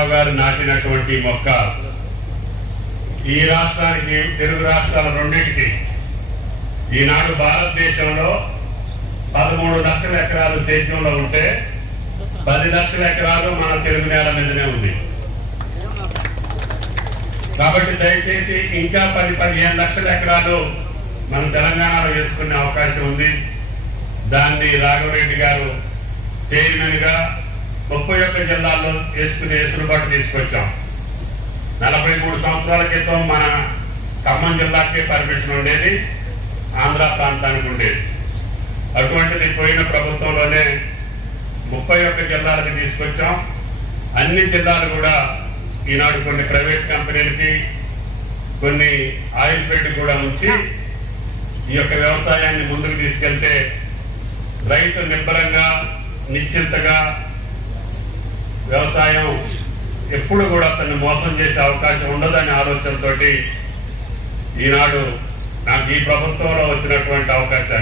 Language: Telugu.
రామారావు గారు నాటినటువంటి మొక్క ఈ రాష్ట్రానికి, తెలుగు రాష్ట్రాల రెండింటికి ఈనాడు భారతదేశంలో 13 లక్షల ఎకరాలు సేద్యంలో ఉంటే 10 లక్షల ఎకరాలు మన తెలుగు నేల మీదనే ఉంది. కాబట్టి దయచేసి ఇంకా 10-15 లక్షల ఎకరాలు మన తెలంగాణలో వేసుకునే అవకాశం ఉంది. దాన్ని రాఘవరెడ్డి గారు చైర్మన్ గా 31 జిల్లాల్లో వేసుకునే వెసులుబాటు తీసుకొచ్చాం. 43 సంవత్సరాల క్రితం మన ఖమ్మం జిల్లాకే పర్మిషన్ ఉండేది, ఆంధ్ర ప్రాంతానికి ఉండేది. అటువంటిది పోయిన ప్రభుత్వంలోనే 31 జిల్లాలకు తీసుకొచ్చాం. అన్ని జిల్లాలు కూడా ఈనాడు కొన్ని ప్రైవేట్ కంపెనీలకి, కొన్ని ఆయిల్ ఫెడ్ కూడా ఉంచి ఈ యొక్క వ్యవసాయాన్ని ముందుకు తీసుకెళ్తే రైతు నిబ్బరంగా, నిశ్చింతగా వ్యవసాయం ఎప్పుడు కూడా తను మోసం చేసే అవకాశం ఉండదనే ఆలోచనతోటి ఈనాడు నాకు ఈ ప్రభుత్వంలో వచ్చినటువంటి అవకాశాన్ని